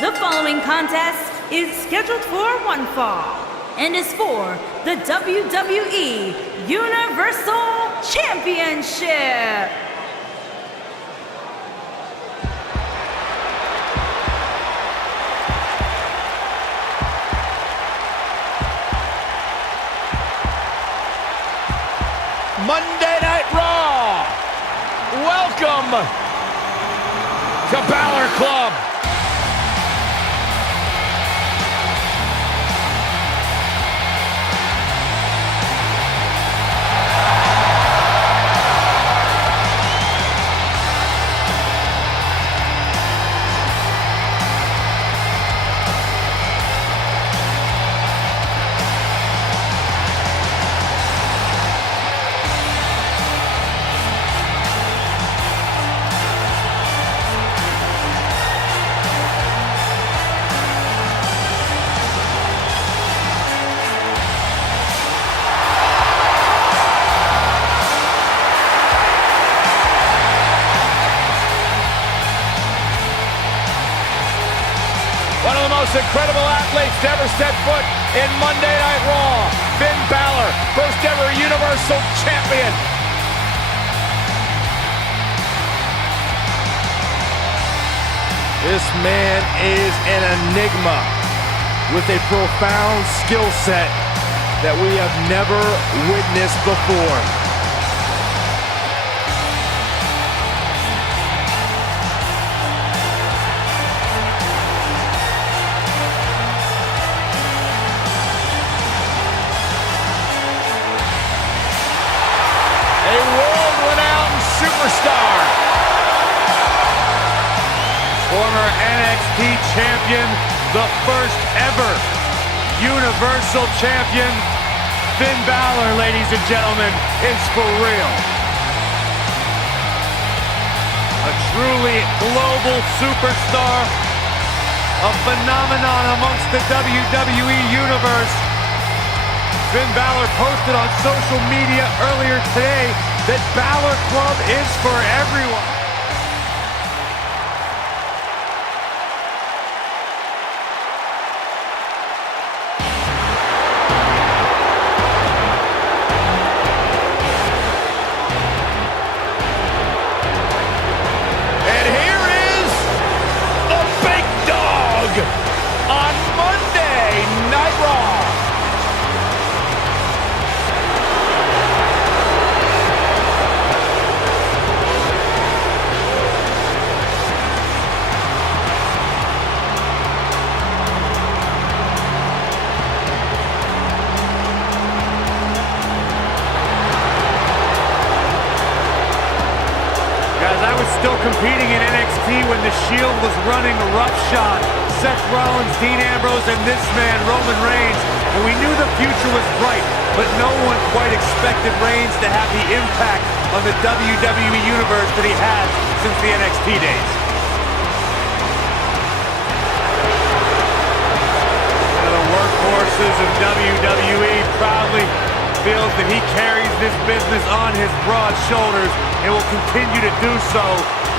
The following contest is scheduled for one fall and is for the WWE Universal Championship. Monday Night Raw. Welcome to Balor Club. One of the most incredible athletes to ever step foot in Monday Night Raw, Finn Balor, first ever Universal Champion. This man is an enigma with a profound skill set that we have never witnessed before. A world-renowned superstar. Former NXT champion, the first ever Universal Champion, Finn Balor, ladies and gentlemen, is for real. A truly global superstar, a phenomenon amongst the WWE Universe. Finn Balor posted on social media earlier today that Balor Club is for everyone. And here is the big dog on Monday Night Raw. I was still competing in NXT when The Shield was running roughshod. Seth Rollins, Dean Ambrose, and this man, Roman Reigns. And we knew the future was bright, but no one quite expected Reigns to have the impact on the WWE Universe that he has since the NXT days. One of the workhorses of WWE proudly feels that he carries this business on his broad shoulders and will continue to do so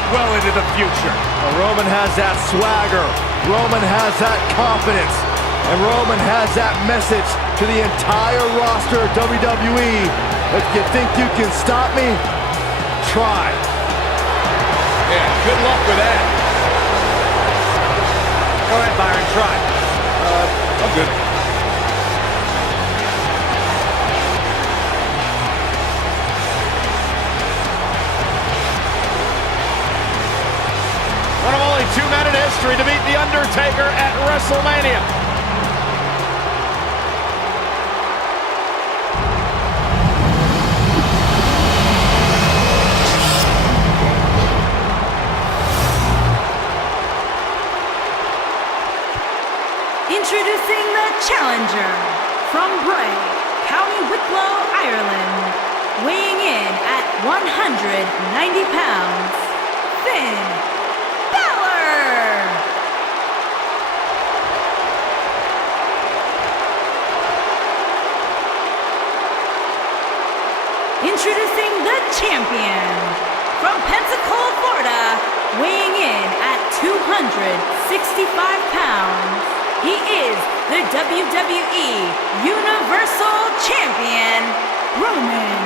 well into the future. Well, Roman has that swagger, Roman has that confidence, and Roman has that message to the entire roster of WWE. If you think you can stop me, try. Yeah, good luck with that. Go ahead, Byron, try. I'm good. One of only 2 men in history to beat The Undertaker at WrestleMania. Introducing the challenger from Bray, County Wicklow, Ireland, weighing in at 190 pounds, Finn Balor. Introducing the champion from Pensacola, Florida, weighing in at 260 65 pounds, he is the WWE Universal Champion, Roman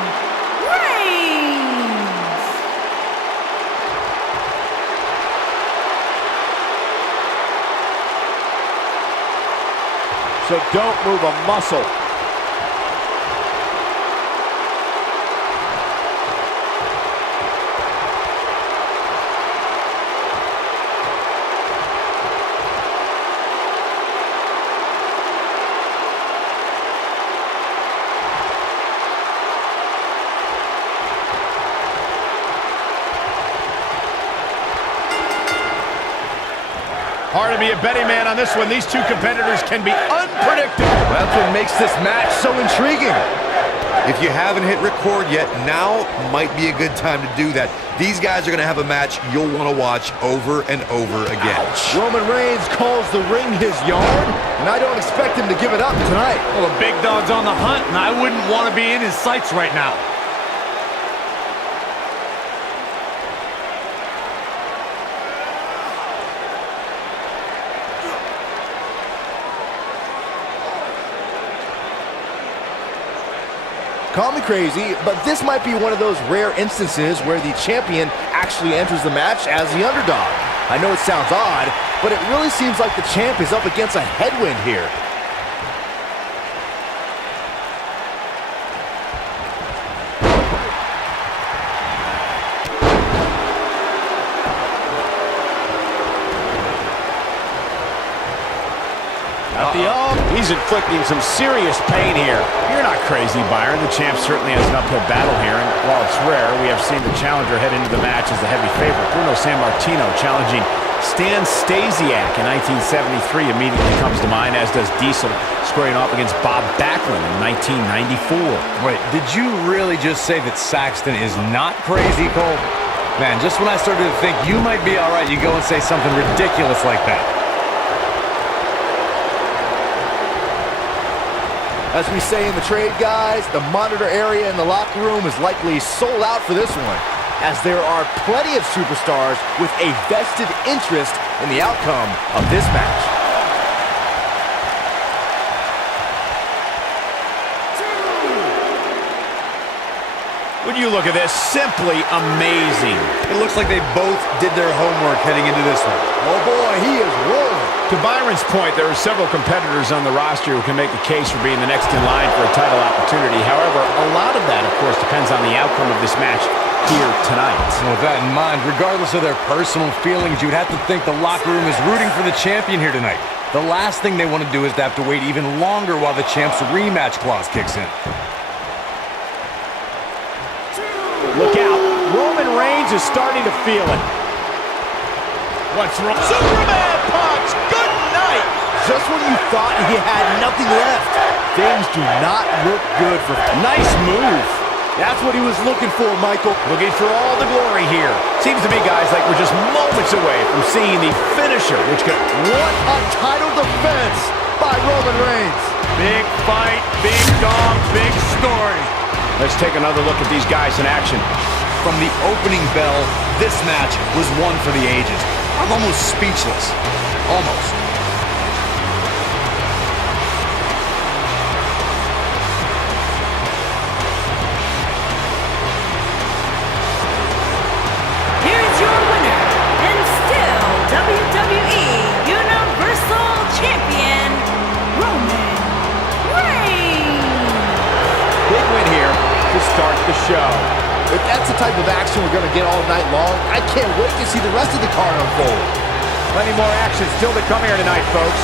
Reigns. So don't move a muscle. Hard to be a betting man on this one. These two competitors can be unpredictable. That's what makes this match so intriguing. If you haven't hit record yet, now might be a good time to do that. These guys are going to have a match you'll want to watch over and over again. Roman Reigns calls the ring his yard, and I don't expect him to give it up tonight. Well, the big dog's on the hunt, and I wouldn't want to be in his sights right now. Call me crazy, but this might be one of those rare instances where the champion actually enters the match as the underdog. I know it sounds odd, but it really seems like the champ is up against a headwind here. He's inflicting some serious pain here. You're not crazy, Byron. The champ certainly has an uphill battle here, and while it's rare, we have seen the challenger head into the match as the heavy favorite. Bruno Sammartino challenging Stan Stasiak in 1973 immediately comes to mind, as does Diesel squaring off against Bob Backlund in 1994. Wait, did you really just say that Saxton is not crazy, Cole? Man, just when I started to think you might be all right, you go and say something ridiculous like that. As we say in the trade, guys, the monitor area in the locker room is likely sold out for this one, as there are plenty of superstars with a vested interest in the outcome of this match. When you look at this, simply amazing. It looks like they both did their homework heading into this one. Oh boy, he is rolling. To Byron's point, there are several competitors on the roster who can make the case for being the next in line for a title opportunity. However, a lot of that, of course, depends on the outcome of this match here tonight. And with that in mind, regardless of their personal feelings, you'd have to think the locker room is rooting for the champion here tonight. The last thing they want to do is to have to wait even longer while the champ's rematch clause kicks in. Look out. Roman Reigns is starting to feel it. What's wrong? Superman punch! Good night! Just when you thought he had nothing left, things do not look good for him. Nice move. That's what he was looking for, Michael. Looking for all the glory here. Seems to me, guys, like we're just moments away from seeing the finisher, which could... What a title defense by Roman Reigns. Big fight, big dog, big story. Let's take another look at these guys in action. From the opening bell, this match was one for the ages. I'm almost speechless. Almost. Here's your winner, and still WWE Universal Champion, Roman Reigns. Big win here to start the show. If that's the type of action we're going to get all night long, I can't wait to see the rest of the card unfold. Plenty more action still to come here tonight, folks.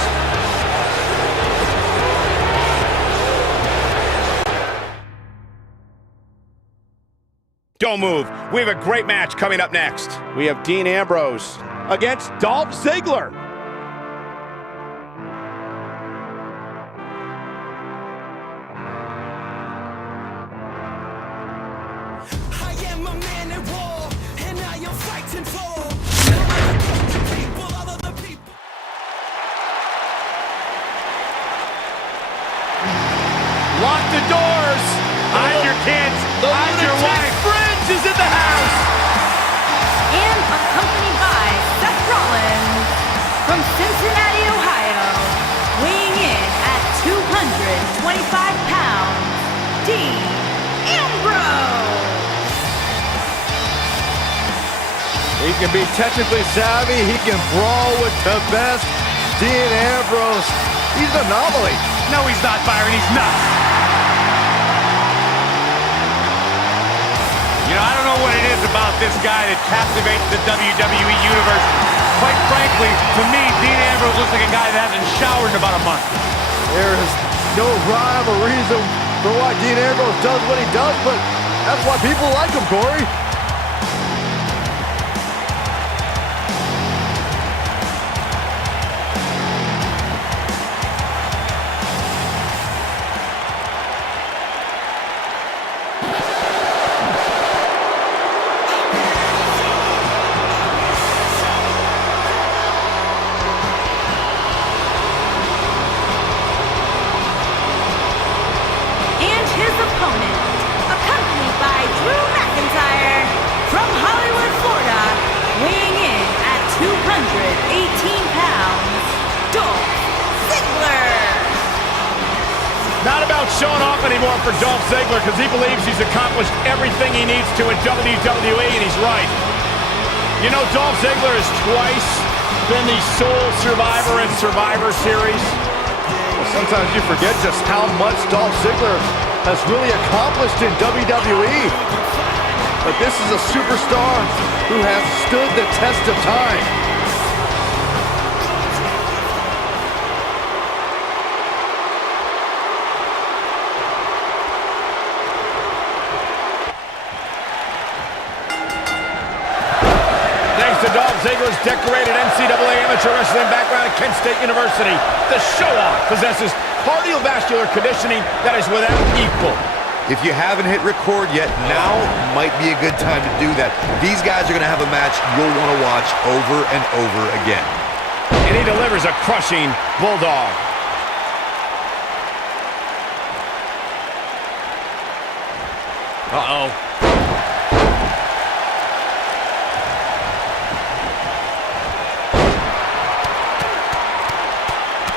Don't move. We have a great match coming up next. We have Dean Ambrose against Dolph Ziggler. Lock the doors. Hide your kids. Hide your wife. Friends is in the house. And accompanied by Seth Rollins from Cincinnati, Ohio, weighing in at 225 pounds, Dean Ambrose. He can be technically savvy. He can brawl with the best. Dean Ambrose, he's an anomaly. No, he's not, Byron. He's nuts. You know, I don't know what it is about this guy that captivates the WWE Universe. Quite frankly, to me, Dean Ambrose looks like a guy that hasn't showered in about a month. There is no rhyme or reason for why Dean Ambrose does what he does, but that's why people like him, Corey. Not about showing off anymore for Dolph Ziggler because he believes he's accomplished everything he needs to in WWE, and he's right. You know, Dolph Ziggler has twice been the sole survivor in Survivor Series. Well, sometimes you forget just how much Dolph Ziggler has really accomplished in WWE. But this is a superstar who has stood the test of time. To Dolph Ziggler's decorated NCAA amateur wrestling background at Kent State University, the show-off possesses cardiovascular conditioning that is without equal. If you haven't hit record yet, now might be a good time to do that. These guys are going to have a match you'll want to watch over and over again. And he delivers a crushing bulldog. Uh-oh.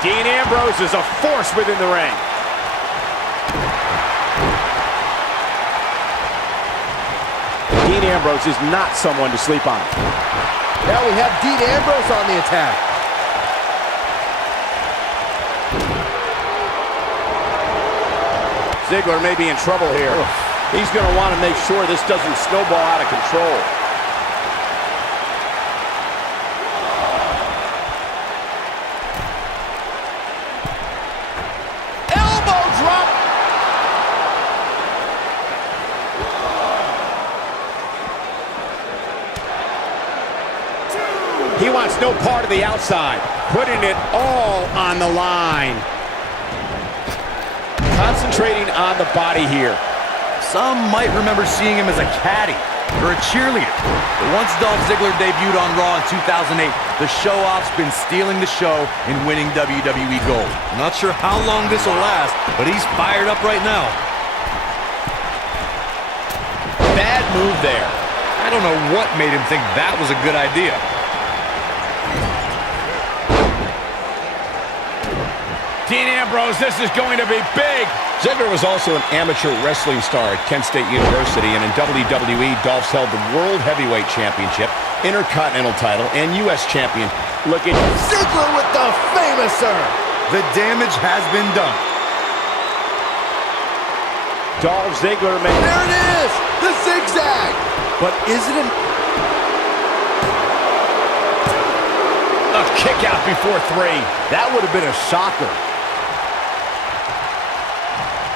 Dean Ambrose is a force within the ring. Dean Ambrose is not someone to sleep on. Now we have Dean Ambrose on the attack. Ziggler may be in trouble here. He's going to want to make sure this doesn't snowball out of control. He wants no part of the outside, putting it all on the line. Concentrating on the body here. Some might remember seeing him as a caddy or a cheerleader. But once Dolph Ziggler debuted on Raw in 2008, the show-off's been stealing the show and winning WWE gold. Not sure how long this will last, but he's fired up right now. Bad move there. I don't know what made him think that was a good idea. Dean Ambrose, this is going to be big. Ziggler was also an amateur wrestling star at Kent State University, and in WWE, Dolph's held the World Heavyweight Championship, Intercontinental title, and U.S. champion. Look at Ziggler with the famouser. The damage has been done. Dolph Ziggler. There it is, the zigzag. But is it a kick out before 3? That would have been a shocker.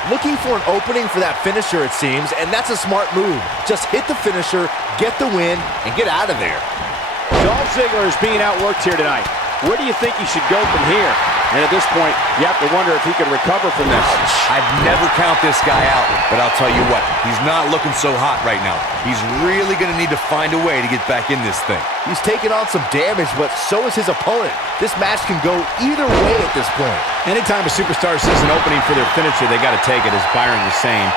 Looking for an opening for that finisher, it seems, and that's a smart move. Just hit the finisher, get the win, and get out of there. Dolph Ziggler is being outworked here tonight. Where do you think he should go from here? And at this point, you have to wonder if he can recover from this. I'd never count this guy out, but I'll tell you what, he's not looking so hot right now. He's really going to need to find a way to get back in this thing. He's taken on some damage, but so is his opponent. This match can go either way at this point. Anytime a superstar sees an opening for their finisher, they got to take it, as Byron was saying.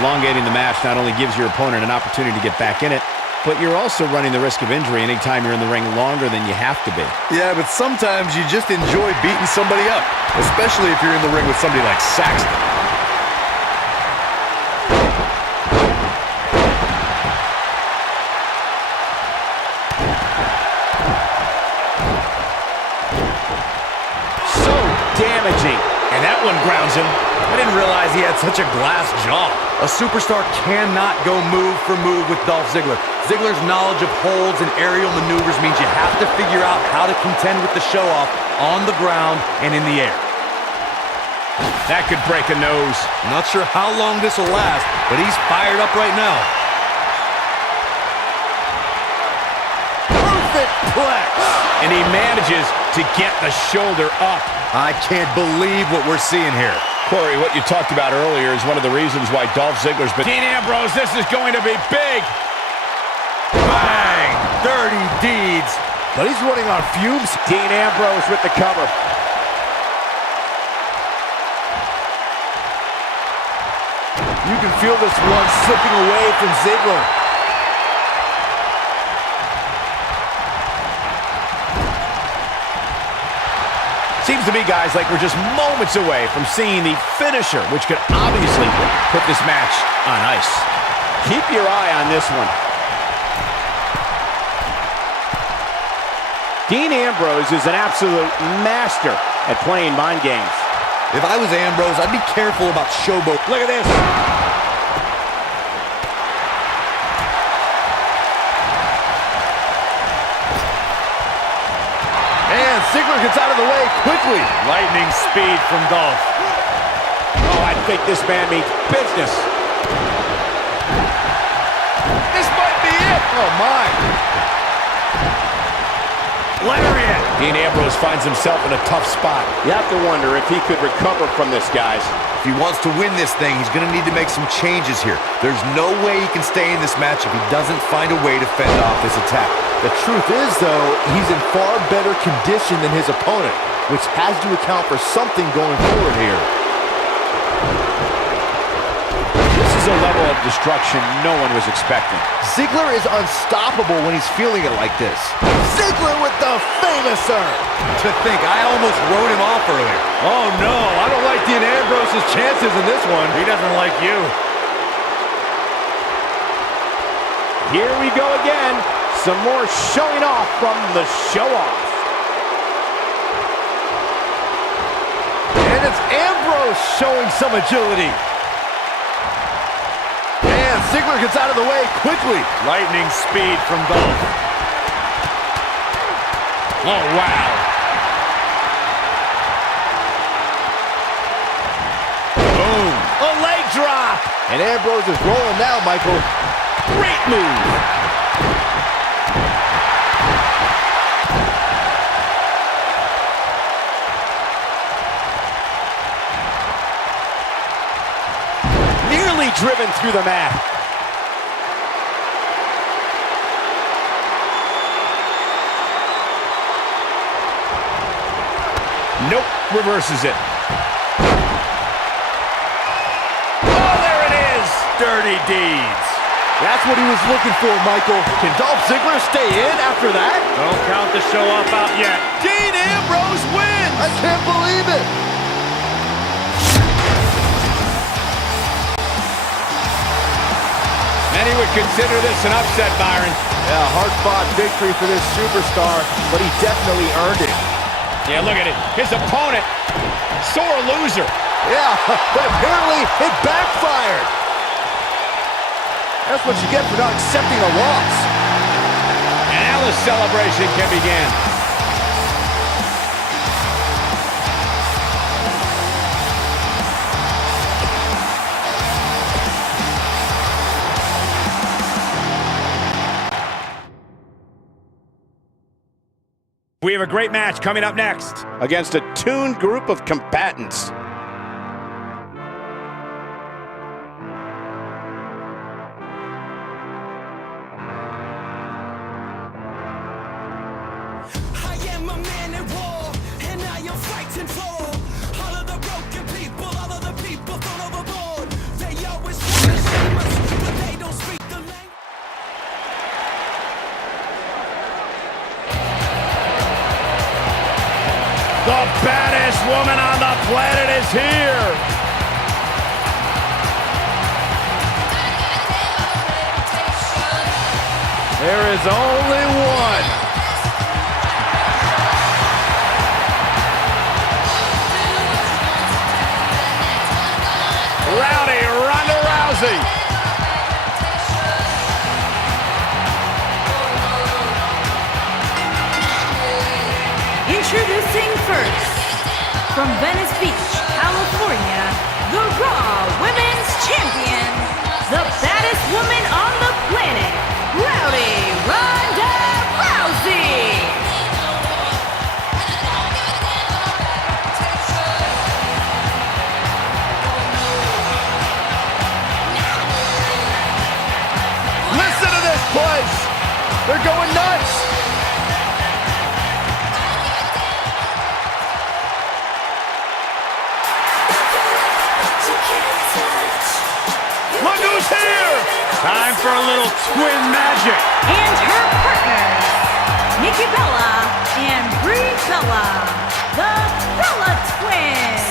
Elongating the match not only gives your opponent an opportunity to get back in it, but you're also running the risk of injury anytime you're in the ring longer than you have to be. Yeah, but sometimes you just enjoy beating somebody up, especially if you're in the ring with somebody like Saxton. So damaging. And that one grounds him. I didn't realize he had such a glass jaw. A superstar cannot go move for move with Dolph Ziggler. Ziggler's knowledge of holds and aerial maneuvers means you have to figure out how to contend with the show-off on the ground and in the air. That could break a nose. I'm not sure how long this will last, but he's fired up right now. Perfect plex. And he manages to get the shoulder up. I can't believe what we're seeing here. Corey, what you talked about earlier is one of the reasons why Dolph Ziggler's been... Dean Ambrose, this is going to be big. Bang! Dirty deeds. But he's running on fumes. Dean Ambrose with the cover. You can feel this one slipping away from Ziggler. Seems to me, guys, like we're just moments away from seeing the finisher, which could obviously put this match on ice. Keep your eye on this one. Dean Ambrose is an absolute master at playing mind games. If I was Ambrose, I'd be careful about showboat. Look at this. And Ziggler gets out of the way quickly. Lightning speed from Dolph. Oh, I think this man means business. This might be it. Oh, my. Lariat. Dean Ambrose finds himself in a tough spot. You have to wonder if he could recover from this, guys. If he wants to win this thing, he's going to need to make some changes here. There's no way he can stay in this match if he doesn't find a way to fend off this attack. The truth is, though, he's in far better condition than his opponent, which has to account for something going forward here. This is a level of destruction no one was expecting. Ziggler is unstoppable when he's feeling it like this. Ziggler with the famouser. To think, I almost wrote him off earlier. Oh, no, I don't like Dean Ambrose's chances in this one. He doesn't like you. Here we go again. Some more showing off from the show-off. And it's Ambrose showing some agility. And Ziggler gets out of the way quickly. Lightning speed from Dolph. Oh, wow. Boom. A leg drop. And Ambrose is rolling now, Michael. Great move. Nearly driven through the mat. Nope, reverses it. Oh, there it is! Dirty deeds. That's what he was looking for, Michael. Can Dolph Ziggler stay in after that? Don't count the show off out yet. Dean Ambrose wins! I can't believe it! Many would consider this an upset, Byron. Yeah, hard-fought victory for this superstar, but he definitely earned it. Yeah, look at it. His opponent, sore loser. Yeah, but apparently it backfired. That's what you get for not accepting a loss. And now the celebration can begin. We have a great match coming up next against a tuned group of combatants. The baddest woman on the planet is here. There is only one. Rowdy, Ronda Rousey. Introducing first, from Venice Beach, California, the Raw Women's Champion, the baddest woman on the planet, Rowdy Ronda Rousey. Listen to this place. They're going nuts. Look who's here. Time for a little twin magic. And her partners, Nikki Bella and Brie Bella, the Bella Twins.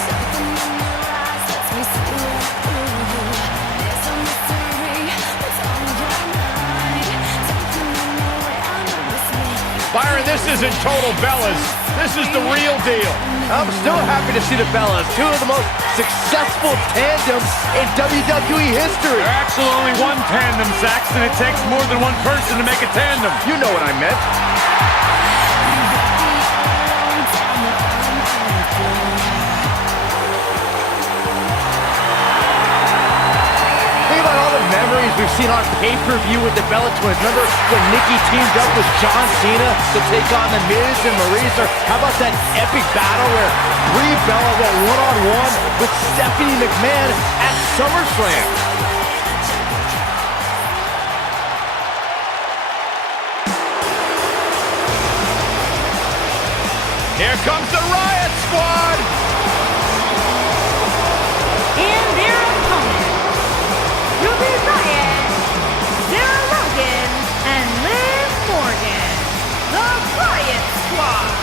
Byron, this isn't total Bellas. This is the real deal. I'm still happy to see the Bellas, two of the most successful tandems in WWE history. There's actually only one tandem, Saxton. It takes more than one person to make a tandem. You know what I meant. Think about all the memories we've seen on pay-per-view with the Bella Twins. Remember when Nikki teamed up with John Cena to take on The Miz and Maurice? Or how about that epic battle where Brie Bella went one-on-one with Stephanie McMahon at SummerSlam? Here comes the Riot Squad. And their opponents, Ruby Riott, Sarah Logan, and Liv Morgan, the Riot Squad.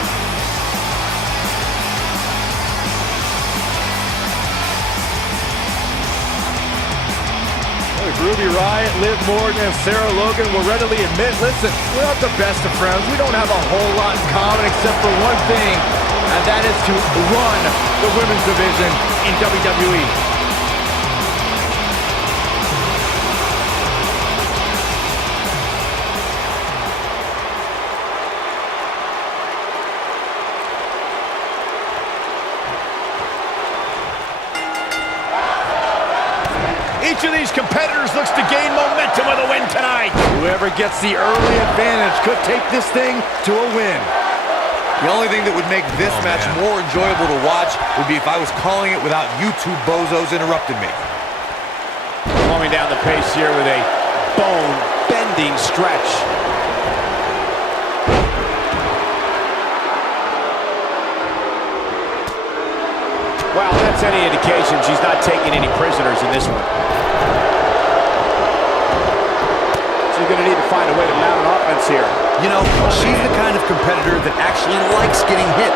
Ruby Riott, Liv Morgan, and Sarah Logan will readily admit, listen, we're not the best of friends. We don't have a whole lot in common except for one thing, and that is to run the women's division in WWE. Each of these competitors looks to gain momentum with a win tonight. Whoever gets the early advantage could take this thing to a win. The only thing that would make this match more enjoyable to watch would be if I was calling it without you two bozos interrupting me. Slowing down the pace here with a bone-bending stretch. Well, that's any indication she's not taking any prisoners in this one. She's going to need to find a way to mount an offense here. You know, she's the kind of competitor that actually likes getting hit.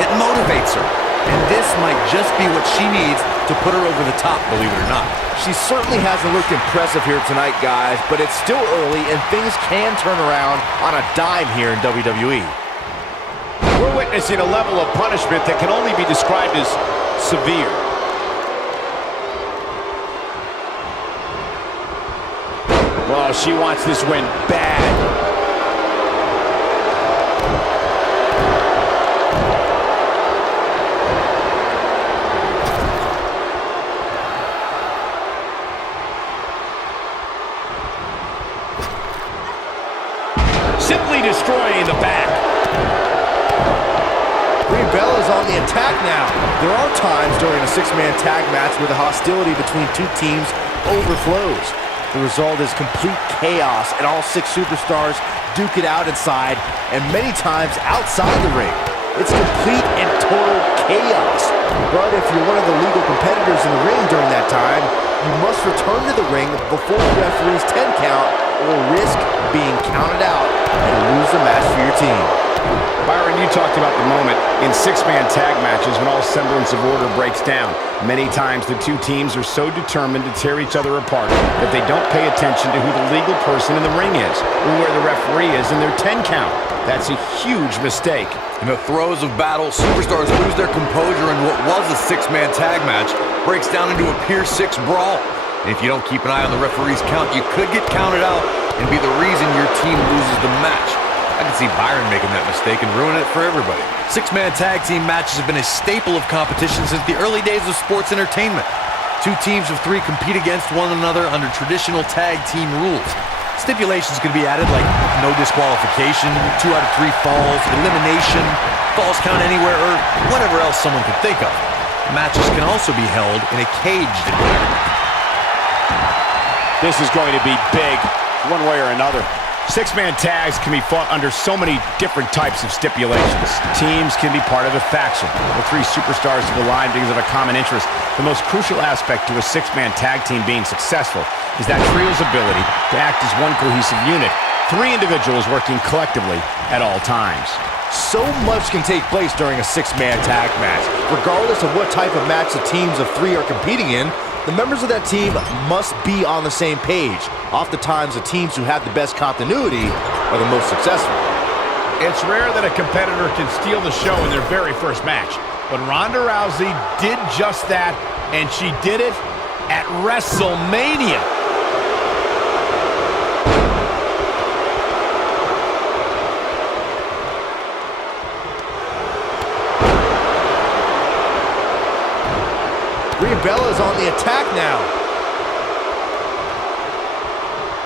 It motivates her. And this might just be what she needs to put her over the top, believe it or not. She certainly hasn't looked impressive here tonight, guys, but it's still early and things can turn around on a dime here in WWE. We're witnessing a level of punishment that can only be described as severe. Well, she wants this win bad. Simply destroying the back. Brie Bella's on the attack now. There are times during a six-man tag match where the hostility between two teams overflows. The result is complete chaos, and all six superstars duke it out inside, and many times outside the ring. It's complete and total chaos. But if you're one of the legal competitors in the ring during that time, you must return to the ring before the referee's 10 count or risk being counted out and lose the match for your team. Byron, you talked about the moment in six-man tag matches when all semblance of order breaks down. Many times the two teams are so determined to tear each other apart that they don't pay attention to who the legal person in the ring is or where the referee is in their 10 count. That's a huge mistake. In the throes of battle, superstars lose their composure, and what was a six-man tag match breaks down into a Pier 6 brawl. And if you don't keep an eye on the referee's count, you could get counted out and be the reason your team loses the match. I can see Byron making that mistake and ruin it for everybody. Six-man tag team matches have been a staple of competition since the early days of sports entertainment. Two teams of three compete against one another under traditional tag team rules. Stipulations can be added like no disqualification, 2 out of 3 falls, elimination, falls count anywhere, or whatever else someone could think of. Matches can also be held in a caged environment. This is going to be big, one way or another. Six-man tags can be fought under so many different types of stipulations. Teams can be part of a faction. The 3 superstars have aligned because of a common interest. The most crucial aspect to a six-man tag team being successful is that trio's ability to act as one cohesive unit. 3 individuals working collectively at all times. So much can take place during a six-man tag match. Regardless of what type of match the teams of 3 are competing in, the members of that team must be on the same page. Oftentimes, the teams who have the best continuity are the most successful. It's rare that a competitor can steal the show in their very first match, but Ronda Rousey did just that, and she did it at WrestleMania. Bella's on the attack now.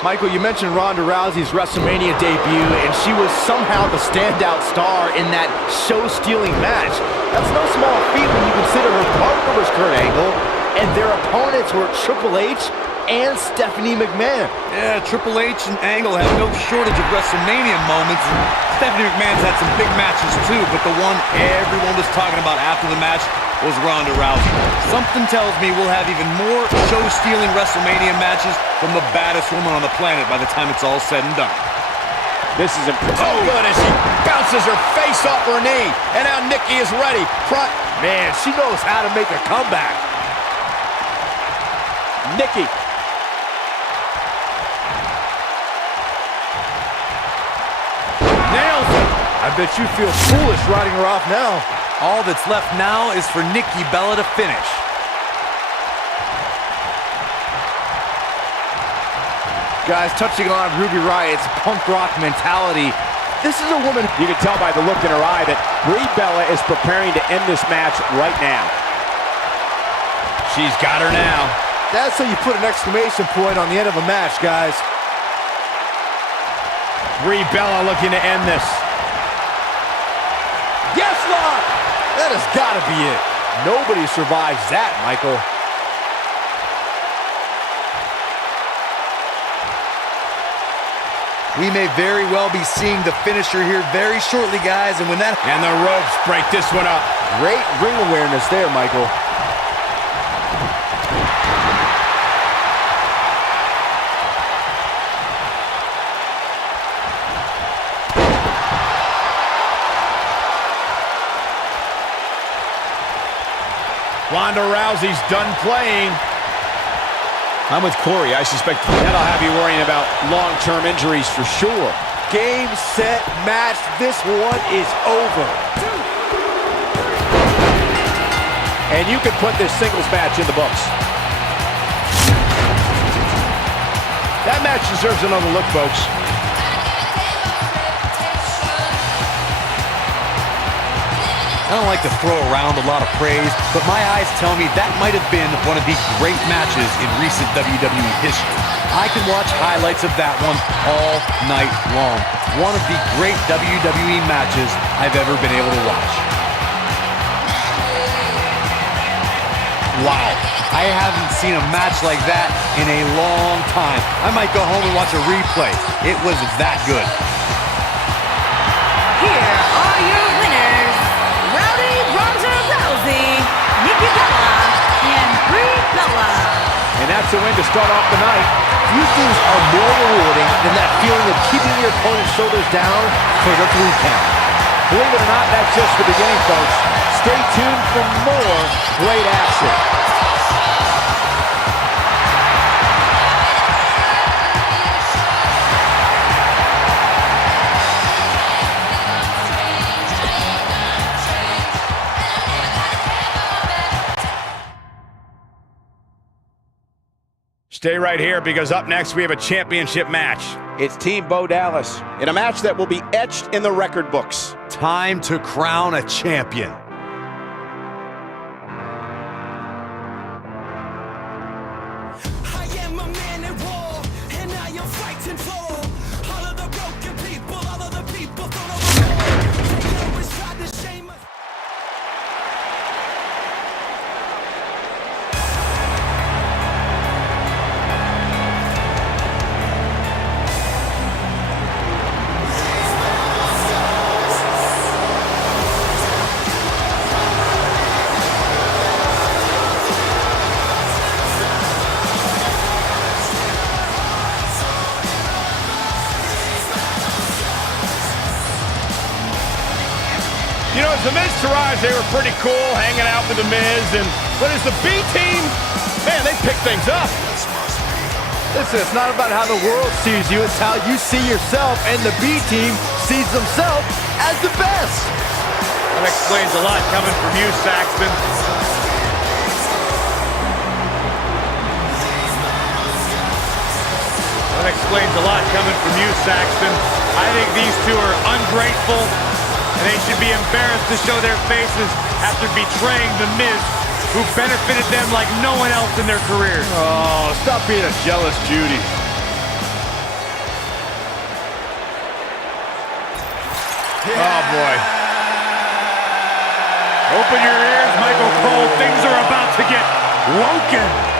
Michael, you mentioned Ronda Rousey's WrestleMania debut, and she was somehow the standout star in that show-stealing match. That's no small feat when you consider her partner was Kurt Angle, and their opponents were Triple H and Stephanie McMahon. Yeah, Triple H and Angle have no shortage of WrestleMania moments. Stephanie McMahon's had some big matches too, but the one everyone was talking about after the match was Ronda Rousey. Something tells me we'll have even more show-stealing WrestleMania matches from the baddest woman on the planet by the time it's all said and done. This is impressive. Oh, good, as she bounces her face off her knee. And now Nikki is ready. Man, she knows how to make a comeback. Nikki. Nails it. I bet you feel foolish riding her off now. All that's left now is for Nikki Bella to finish. Guys, touching on Ruby Riot's punk rock mentality, this is a woman... You can tell by the look in her eye that Brie Bella is preparing to end this match right now. She's got her now. That's how you put an exclamation point on the end of a match, guys. Brie Bella looking to end this. Yes, lock! That has got to be it. Nobody survives that, Michael. We may very well be seeing the finisher here very shortly, guys, and when that... And the ropes break this one up. Great ring awareness there, Michael. Ronda Rousey's done playing. I'm with Corey. I suspect that'll have you worrying about long-term injuries for sure. Game, set, match. This one is over. And you can put this singles match in the books. That match deserves another look, folks. I don't like to throw around a lot of praise, but my eyes tell me that might have been one of the great matches in recent WWE history. I can watch highlights of that one all night long. One of the great WWE matches I've ever been able to watch. Wow, I haven't seen a match like that in a long time. I might go home and watch a replay. It was that good. Here are your winners, Rowdy, Ronda Rousey, Nikki Bella, and Brie Bella. And that's the win to start off the night. Few things are more rewarding than that feeling of keeping your opponent's shoulders down for the 3 count. Believe it or not, that's just the beginning, folks. Stay tuned for more great action. Stay right here, because up next we have a championship match. It's Team Bo Dallas in a match that will be etched in the record books. Time to crown a champion. I am a man at war, and I am fighting for all of the broken people, all of the people thrown overboard. They always try to shame us. You know, as the Miz Taraj, they were pretty cool hanging out with the Miz, but as the B team, man, they pick things up. Listen, it's not about how the world sees you, it's how you see yourself, and the B team sees themselves as the best. That explains a lot coming from you, Saxton. That explains a lot coming from you, Saxton. I think these two are ungrateful, and they should be embarrassed to show their faces after betraying the Miz, who benefited them like no one else in their careers. Oh, stop being a jealous Judy. Oh, boy. Open your ears, Michael Cole. Things are about to get woken.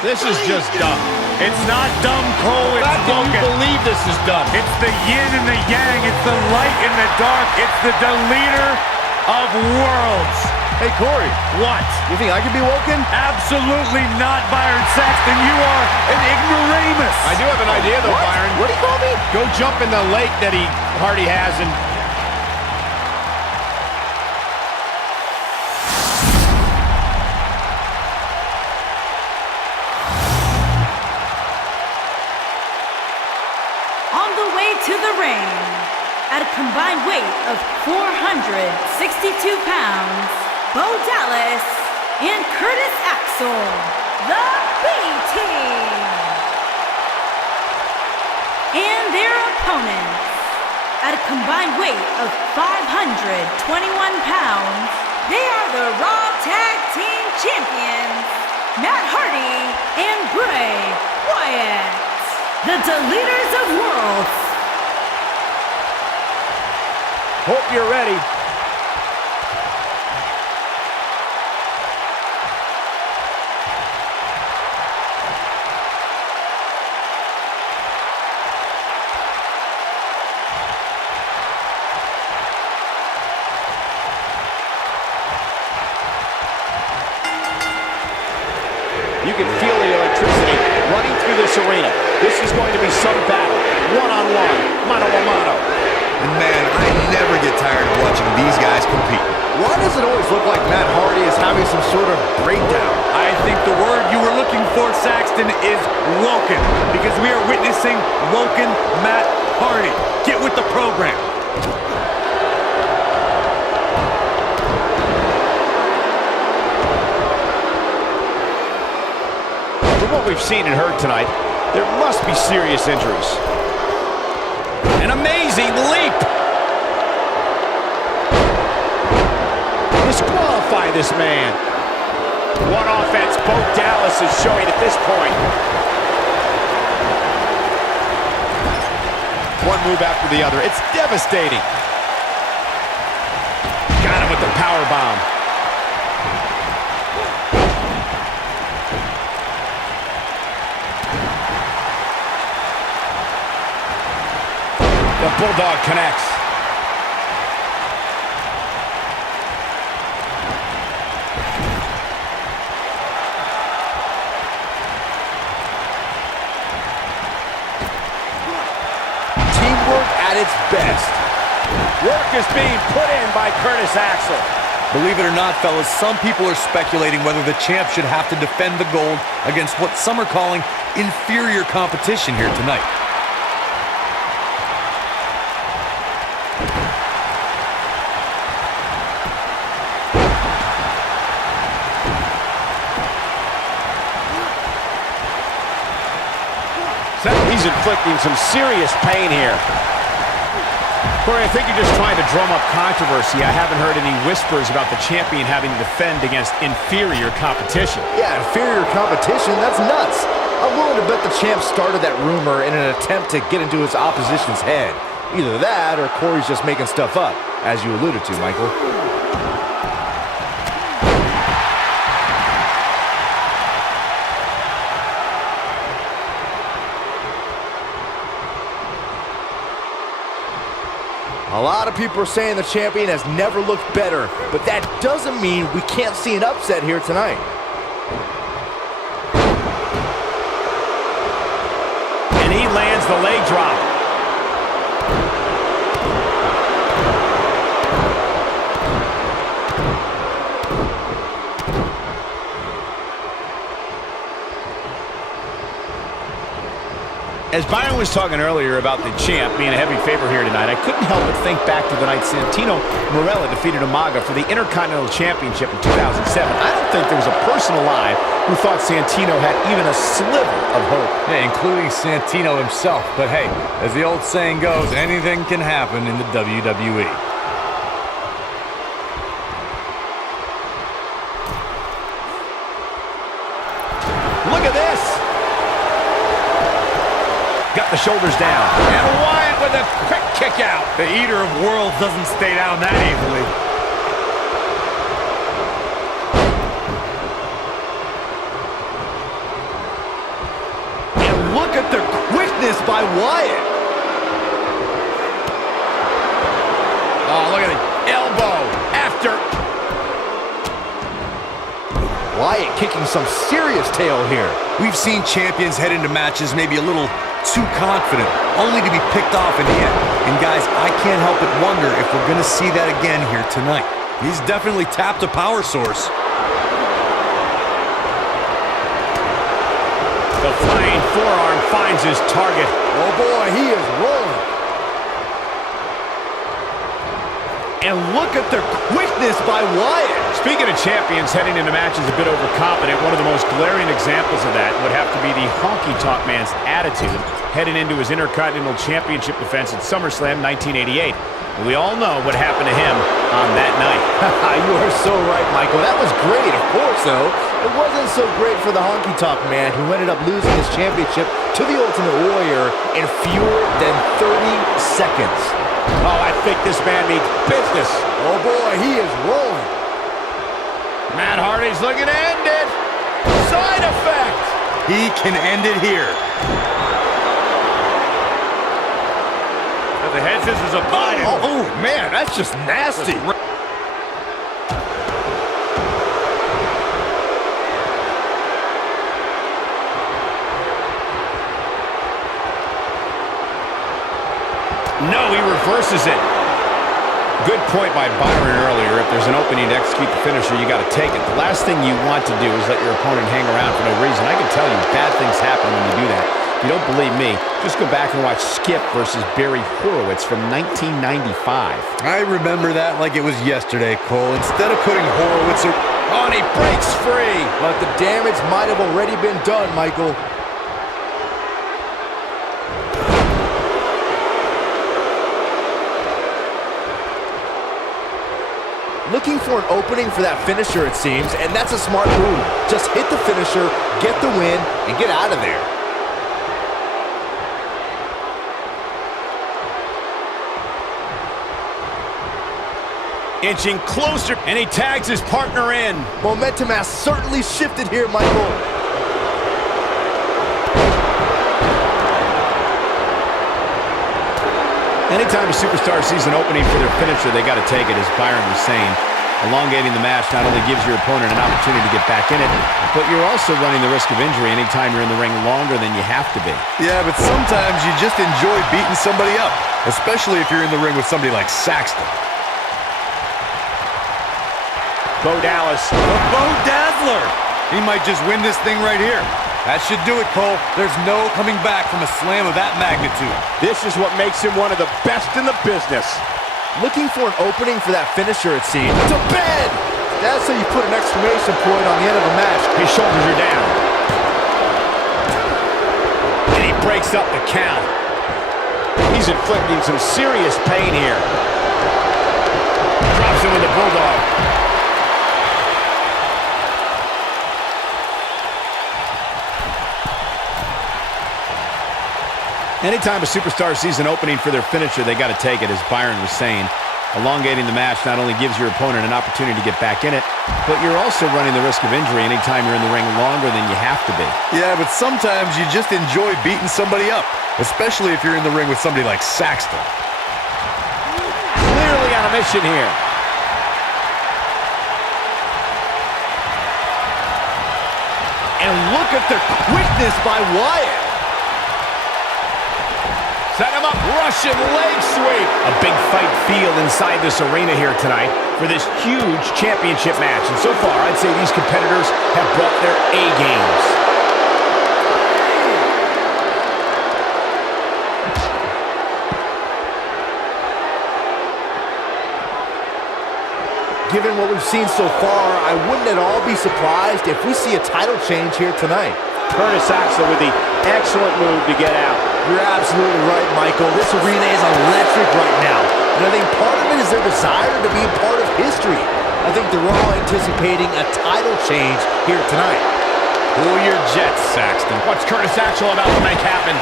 This is just dumb. It's not dumb, Cole. It's How can you woken. believe this is dumb? It's the yin and the yang. It's the light and the dark. It's the deleter of worlds. Hey, Corey. What? You think I could be woken? Absolutely not, Byron Saxton. You are an ignoramus. I do have an idea, though, Byron. What do you call me? Go jump in the lake that Hardy has and... On the way to the ring, at a combined weight of 462 pounds, Bo Dallas and Curtis Axel, the B-Team. And their opponents, at a combined weight of 521 pounds, they are the Raw Tag Team Champions, Matt Hardy and Bray Wyatt. The Deleters of Worlds. Hope you're ready. You can feel the electricity running through this arena. This is going to be some battle. One-on-one, mano-a-mano. And man, I never get tired of watching these guys compete. Why does it always look like Matt Hardy is having some sort of breakdown? I think the word you were looking for, Saxton, is woken, because we are witnessing woken Matt Hardy. Get with the program. From what we've seen and heard tonight, there must be serious injuries. An amazing leap! Disqualify this man. What offense Bo Dallas is showing at this point. One move after the other. It's devastating. Got him with the power bomb. The Bulldog connects. its best. Work is being put in by Curtis Axel. Believe it or not, fellas, some people are speculating whether the champ should have to defend the gold against what some are calling inferior competition here tonight. He's inflicting some serious pain here. Corey, I think you're just trying to drum up controversy. I haven't heard any whispers about the champion having to defend against inferior competition. Yeah, inferior competition? That's nuts. I'm willing to bet the champ started that rumor in an attempt to get into his opposition's head. Either that or Corey's just making stuff up, as you alluded to, Michael. A lot of people are saying the champion has never looked better, but that doesn't mean we can't see an upset here tonight. And he lands the leg drop. As Byron was talking earlier about the champ being a heavy favorite here tonight, I couldn't help but think back to the night Santino Marella defeated Umaga for the Intercontinental Championship in 2007. I don't think there was a person alive who thought Santino had even a sliver of hope. Yeah, including Santino himself. But hey, as the old saying goes, anything can happen in the WWE. Look at this! Got the shoulders down. And Wyatt with a quick kick out. The Eater of Worlds doesn't stay down that easily. And look at the quickness by Wyatt. Oh, look at the elbow after. Wyatt kicking some serious tail here. We've seen champions head into matches maybe a little too confident, only to be picked off in the end. And guys, I can't help but wonder if we're going to see that again here tonight. He's definitely tapped a power source. The flying forearm finds his target. Oh boy, he is rolling. And look at the quickness by Wyatt. Speaking of champions heading into matches a bit overconfident, one of the most glaring examples of that would have to be the honky-tonk man's attitude heading into his Intercontinental Championship defense at SummerSlam 1988. And we all know what happened to him on that night. You are so right, Michael. That was great, of course, though. It wasn't so great for the honky-tonk man who ended up losing his championship to the Ultimate Warrior in fewer than 30 seconds. Oh, I think this man needs business. Oh boy, he is rolling. Matt Hardy's looking to end it. Side effect. He can end it here. The head scissors are biting. Oh, man, that's just nasty. No, he reverses it. Good point by Byron earlier. If there's an opening to execute the finisher, you got to take it. The last thing you want to do is let your opponent hang around for no reason. I can tell you bad things happen when you do that. If you don't believe me, just go back and watch Skip versus Barry Horowitz from 1995. I remember that like it was yesterday, Cole. Instead of putting Horowitz... Oh, and he breaks free. But the damage might have already been done, Michael. Looking for an opening for that finisher, it seems, and that's a smart move. Just hit the finisher, get the win, and get out of there. Inching closer, and he tags his partner in. Momentum has certainly shifted here, Michael. Anytime a superstar sees an opening for their finisher, they got to take it, as Byron was saying. Elongating the match not only gives your opponent an opportunity to get back in it, but you're also running the risk of injury anytime you're in the ring longer than you have to be. Yeah, but sometimes you just enjoy beating somebody up, especially if you're in the ring with somebody like Saxton. Bo Dallas. The Bo Dazzler. He might just win this thing right here. That should do it, Cole. There's no coming back from a slam of that magnitude. This is what makes him one of the best in the business. Looking for an opening for that finisher, it seems. To bed! That's how you put an exclamation point on the end of a match. His shoulders are down. And he breaks up the count. He's inflicting some serious pain here. Drops him with a bulldog. Anytime a superstar sees an opening for their finisher, they got to take it, as Byron was saying. Elongating the match not only gives your opponent an opportunity to get back in it, but you're also running the risk of injury anytime you're in the ring longer than you have to be. Yeah, but sometimes you just enjoy beating somebody up, especially if you're in the ring with somebody like Saxton. Clearly on a mission here. And look at the quickness by Wyatt. Set him up, Russian leg sweep. A big fight feel inside this arena here tonight for this huge championship match. And so far, I'd say these competitors have brought their A games. Given what we've seen so far, I wouldn't at all be surprised if we see a title change here tonight. Curtis Axel with the excellent move to get out. You're absolutely right, Michael. This arena is electric right now. And I think part of it is their desire to be a part of history. I think they're all anticipating a title change here tonight. Cool your jets, Saxton. What's Curtis Axel about to make happen?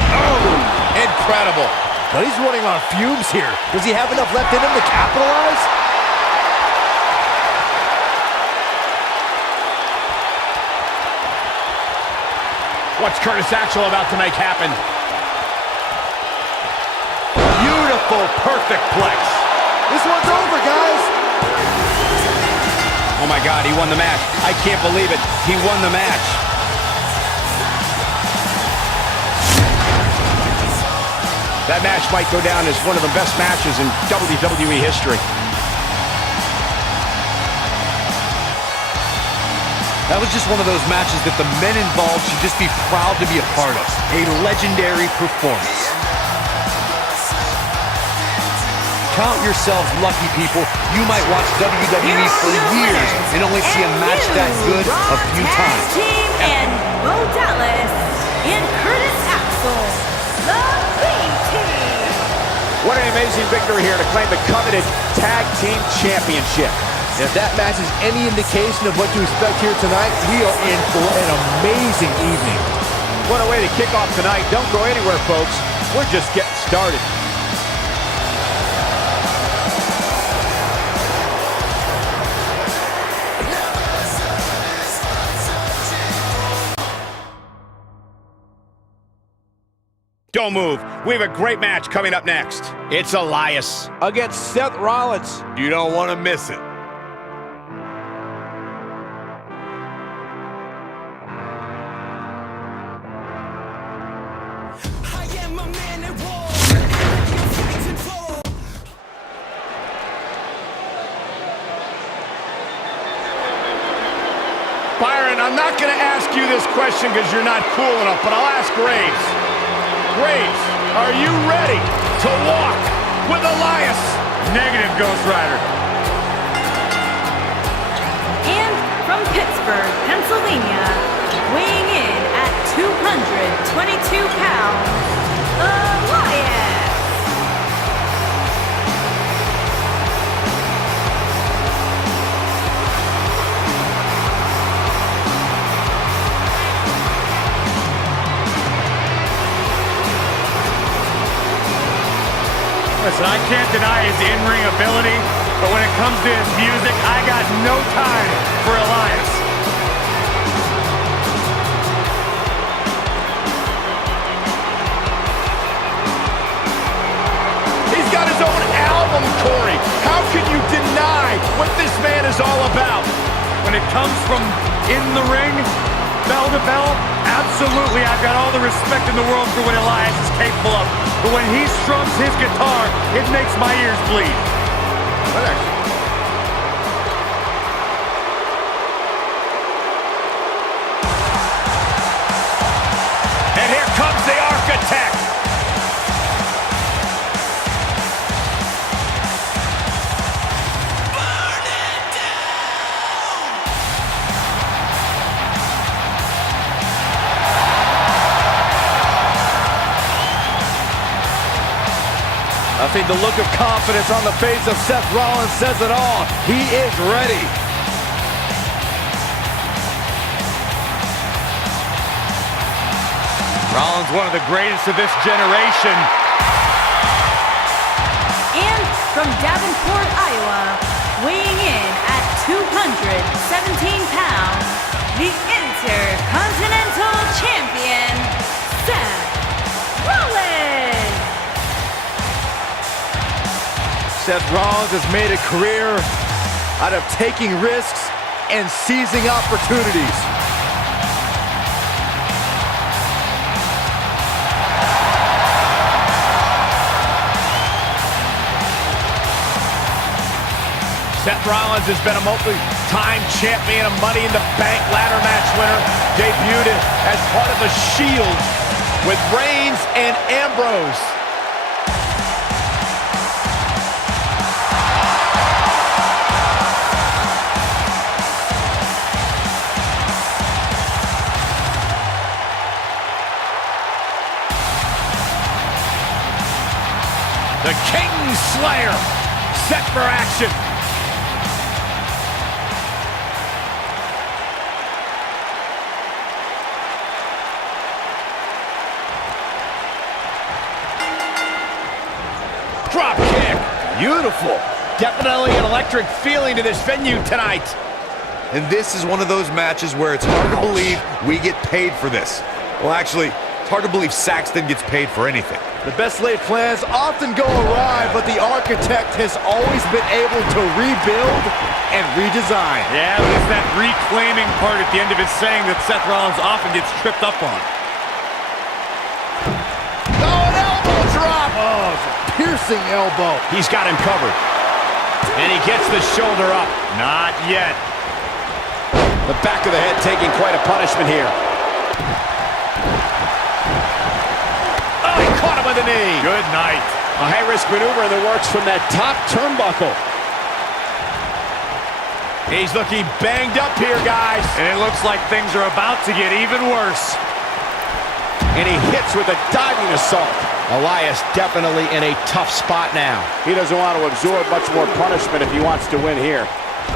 Oh, incredible. But he's running on fumes here. Does he have enough left in him to capitalize? What's Curtis Axel about to make happen? Beautiful, perfect plex. This one's over, guys. Oh my God, he won the match. I can't believe it. He won the match. That match might go down as one of the best matches in WWE history. That was just one of those matches that the men involved should just be proud to be a part of. A legendary performance. Count yourselves lucky, people. You might watch WWE for years and only see a match that good a few times. Team and Bo Dallas and Curtis Axel, the B Team. What an amazing victory here to claim the coveted Tag Team Championship. If that match is any indication of what to expect here tonight, we are in for an amazing evening. What a way to kick off tonight. Don't go anywhere, folks. We're just getting started. Don't move. We have a great match coming up next. It's Elias Against Seth Rollins. You don't want to miss it. I am a man at war, and I am fighting for. Byron, I'm not going to ask you this question because you're not cool enough, but I'll ask Graves. Graves, are you ready to walk with Elias? Negative, Ghost Rider. And from Pittsburgh, Pennsylvania, weighing in at 222 pounds, Elias. Listen, I can't deny his in-ring ability, but when it comes to his music, I got no time for Elias. He's got his own album, Corey. How can what this man is all about. When it comes from in the ring, bell to bell, absolutely, I've got all the respect in the world for what Elias is capable of. But when he strums his guitar, it makes my ears bleed. And here comes the Architect. I think the look of confidence on the face of Seth Rollins says it all. He is ready. Rollins, one of the greatest of this generation. And from Davenport, Iowa, weighing in at 217 pounds, the Intercontinental Champion, Seth Rollins. Seth Rollins has made a career out of taking risks and seizing opportunities. Seth Rollins has been a multi-time champion, a Money in the Bank ladder match winner, debuted as part of the Shield with Reigns and Ambrose. The King Slayer set for action. Drop kick. Beautiful. Definitely an electric feeling to this venue tonight. And this is one of those matches where it's hard to believe we get paid for this. Well, actually, it's hard to believe Saxton gets paid for anything. The best laid plans often go awry, but the Architect has always been able to rebuild and redesign. Yeah, but it's that reclaiming part at the end of his saying that Seth Rollins often gets tripped up on. Oh, an elbow drop. Oh, it's a piercing elbow. He's got him covered. And he gets the shoulder up. Not yet. The back of the head taking quite a punishment here. Oh, he caught him with a knee. Good night. A high-risk maneuver in the works from that top turnbuckle. He's looking banged up here, guys. And it looks like things are about to get even worse. And he hits with a diving assault. Elias definitely in a tough spot now. He doesn't want to absorb much more punishment if he wants to win here.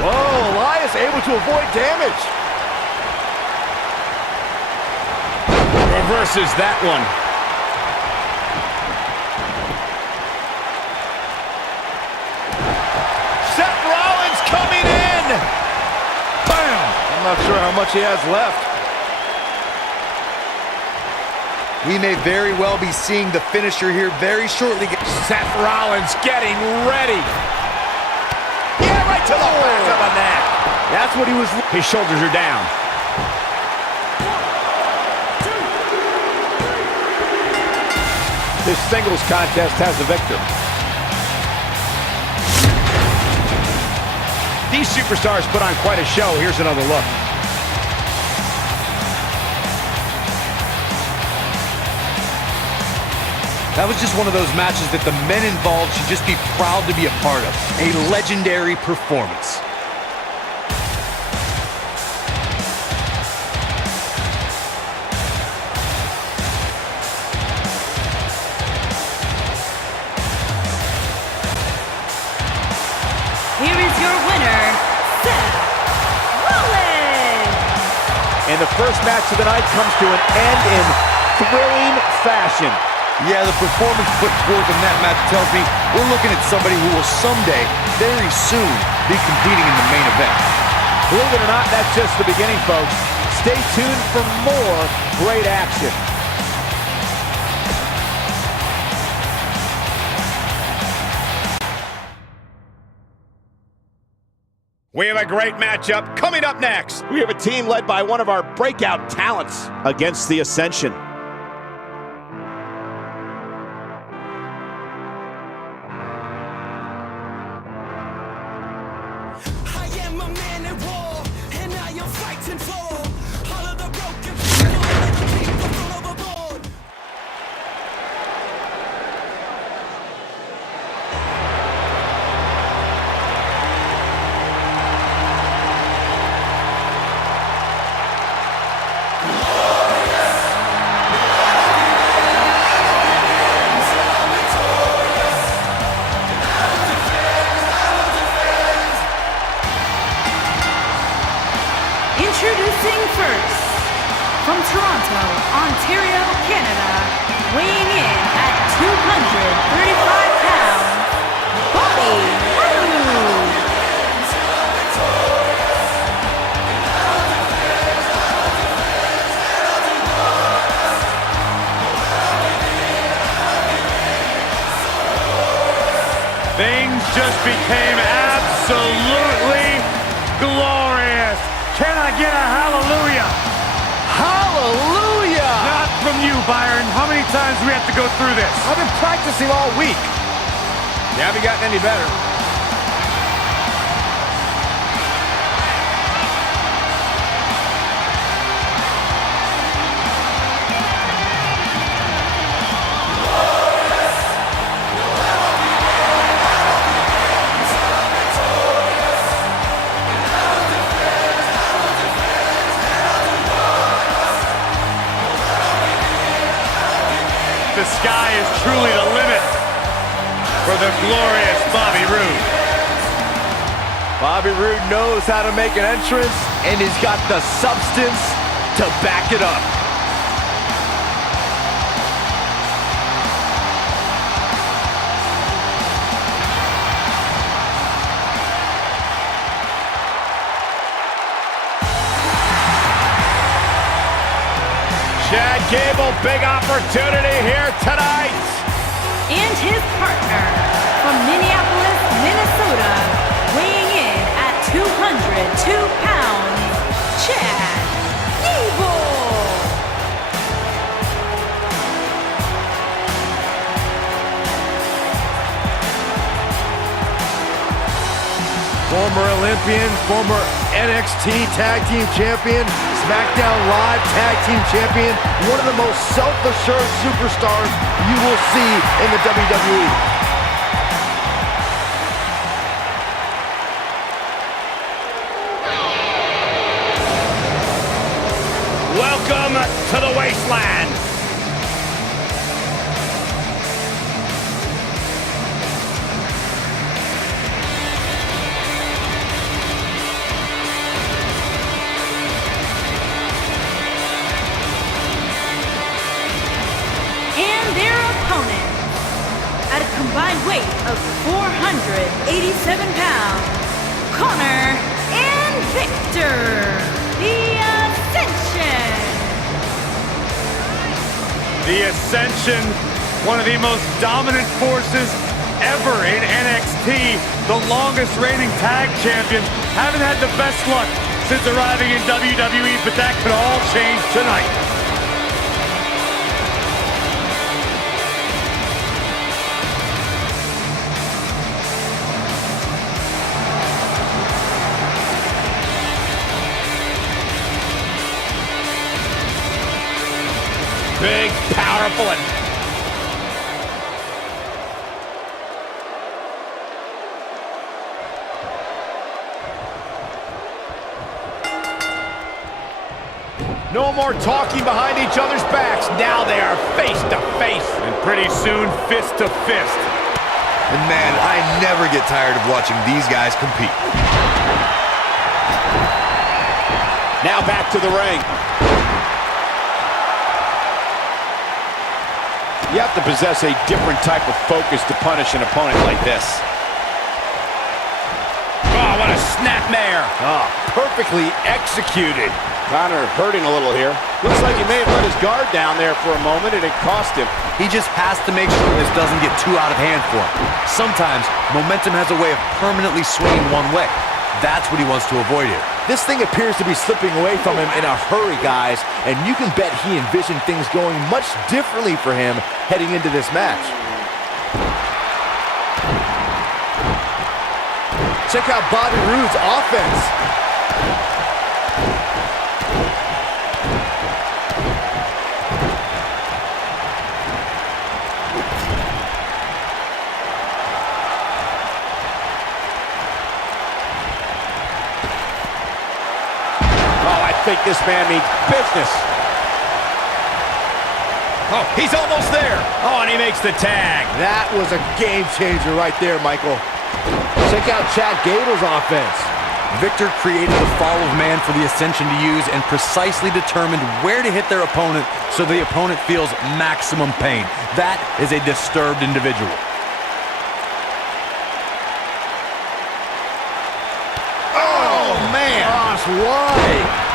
Whoa, Elias able to avoid damage. Reverses that one. Seth Rollins coming in. Bam! I'm not sure how much he has left. We may very well be seeing the finisher here very shortly. Seth Rollins getting ready. Yeah, right to the back of the neck. That's what he was. His shoulders are down. This singles contest has a victor. These superstars put on quite a show. Here's another look. That was just one of those matches that the men involved should just be proud to be a part of. A legendary performance. Here is your winner, Seth Rollins. And the first match of the night comes to an end in thrilling fashion. Yeah, the performance put forth in that match tells me we're looking at somebody who will someday, very soon, be competing in the main event. Believe it or not, that's just the beginning, folks. Stay tuned for more great action. We have a great matchup coming up next. We have a team led by one of our breakout talents against the Ascension. I am a man at war, and I am fighting for all of the broken people, all of the people thrown overboard. Introducing first, from Toronto, Ontario, Canada, weighing in at 235 pounds, Bobby Roode. Things just became absolutely glorious. Can I get a hallelujah? Hallelujah! Not from you, Byron. How many times do we have to go through this? I've been practicing all week. You haven't gotten any better. The sky is truly the limit for the glorious Bobby Roode. Bobby Roode knows how to make an entrance, and he's got the substance to back it up. Chad Gable, big opportunity here tonight. And his partner, from Minneapolis, Minnesota, weighing in at 202 pounds, Chad Gable. Former Olympian, former NXT Tag Team Champion, SmackDown Live Tag Team Champion, one of the most self-assured superstars you will see in the WWE. Welcome to the wasteland. And their opponent, at a combined weight of 487 pounds, Connor and Victor, the Ascension. The Ascension, one of the most dominant forces ever in NXT, the longest reigning tag champions, haven't had the best luck since arriving in WWE, but that could all change tonight. Big, powerful, and no more talking behind each other's backs. Now they are face to face. And pretty soon, fist to fist. And man, I never get tired of watching these guys compete. Now back to the ring. You have to possess a different type of focus to punish an opponent like this. Oh, what a snapmare. Oh, perfectly executed. Connor hurting a little here. Looks like he may have let his guard down there for a moment, and it cost him. He just has to make sure this doesn't get too out of hand for him. Sometimes, momentum has a way of permanently swinging one way. That's what he wants to avoid here. This thing appears to be slipping away from him in a hurry, guys, and you can bet he envisioned things going much differently for him heading into this match. Check out Bobby Roode's offense. I think this man means business. Oh, he's almost there. Oh, and he makes the tag. That was a game changer right there, Michael. Check out Chad Gable's offense. Victor created the fall of man for the Ascension to use and precisely determined where to hit their opponent so the opponent feels maximum pain. That is a disturbed individual. Oh, man. Gosh, why?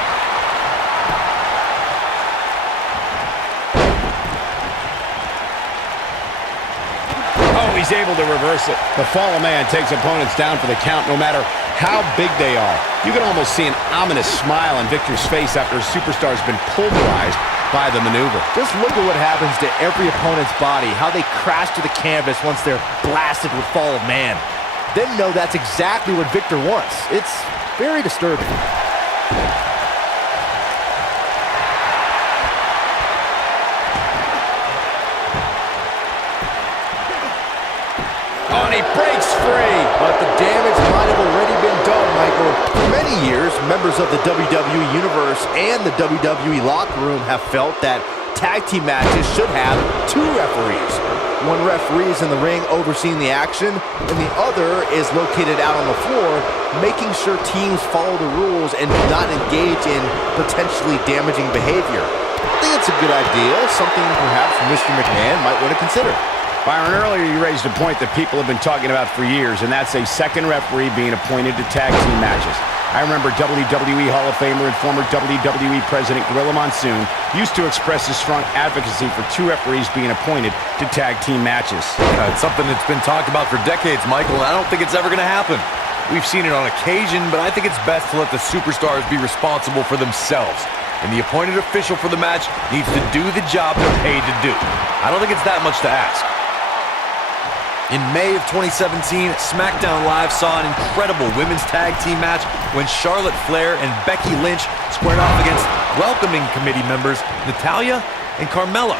He's able to reverse it. The fallen man takes opponents down for the count no matter how big they are. You can almost see an ominous smile on Victor's face after a superstar's been pulverized by the maneuver. Just look at what happens to every opponent's body, how they crash to the canvas once they're blasted with fall of man. Then know that's exactly what Victor wants. It's very disturbing. Oh, and he breaks free. But the damage might have already been done, Michael. For many years, members of the WWE Universe and the WWE locker room have felt that tag team matches should have two referees. One referee is in the ring overseeing the action, and the other is located out on the floor, making sure teams follow the rules and do not engage in potentially damaging behavior. I think it's a good idea, something perhaps Mr. McMahon might want to consider. Byron, earlier you raised a point that people have been talking about for years, and that's a second referee being appointed to tag team matches. I remember WWE Hall of Famer and former WWE President Gorilla Monsoon used to express his strong advocacy for two referees being appointed to tag team matches. It's something that's been talked about for decades, Michael, and I don't think it's ever going to happen. We've seen it on occasion, but I think it's best to let the superstars be responsible for themselves. And the appointed official for the match needs to do the job they're paid to do. I don't think it's that much to ask. In May of 2017, SmackDown Live saw an incredible women's tag team match when Charlotte Flair and Becky Lynch squared off against welcoming committee members Natalya and Carmella.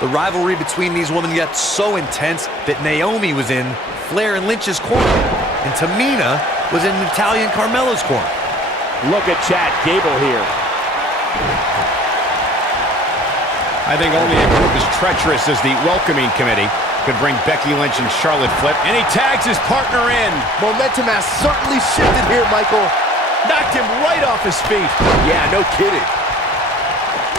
The rivalry between these women got so intense that Naomi was in Flair and Lynch's corner, and Tamina was in Natalya and Carmella's corner. Look at Chad Gable here. I think only a group as treacherous as the welcoming committee could bring Becky Lynch and Charlotte Flair, and he tags his partner in. Momentum has certainly shifted here, Michael. Knocked him right off his feet. Yeah, no kidding.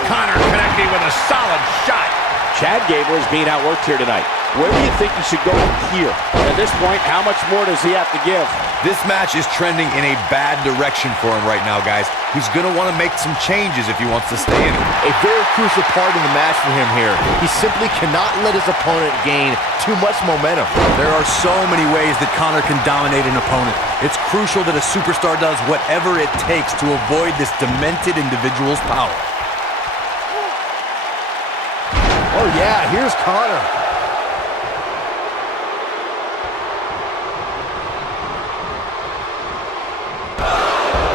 Connor connecting with a solid shot. Chad Gable is being outworked here tonight. Where do you think he should go from here? At this point, how much more does he have to give? This match is trending in a bad direction for him right now, guys. He's going to want to make some changes if he wants to stay in it. A very crucial part in the match for him here. He simply cannot let his opponent gain too much momentum. There are so many ways that Connor can dominate an opponent. It's crucial that a superstar does whatever it takes to avoid this demented individual's power. Oh yeah, here's Connor.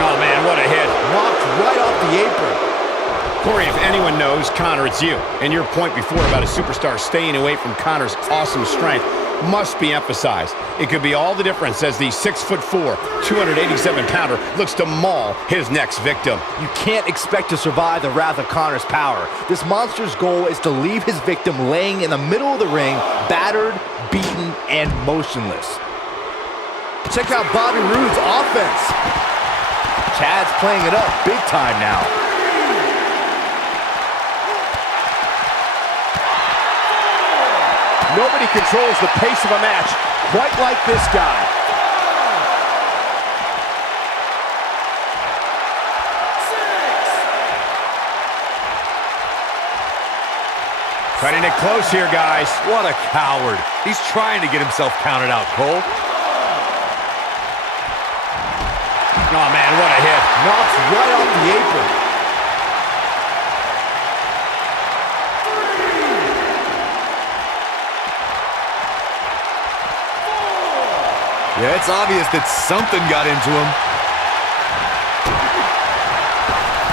Oh man, what a hit. Knocked right off the apron. Corey, if anyone knows, Connor, it's you. And your point before about a superstar staying away from Connor's awesome strength must be emphasized. It could be all the difference as the 6'4", 287-pounder looks to maul his next victim. You can't expect to survive the wrath of Connor's power. This monster's goal is to leave his victim laying in the middle of the ring, battered, beaten, and motionless. Check out Bobby Roode's offense. Chad's playing it up big time now. Nobody controls the pace of a match quite like this guy. Cutting it close here, guys. What a coward. He's trying to get himself counted out, Cole. Oh, man, what a hit. Knocks right off the apron. Yeah, it's obvious that something got into him.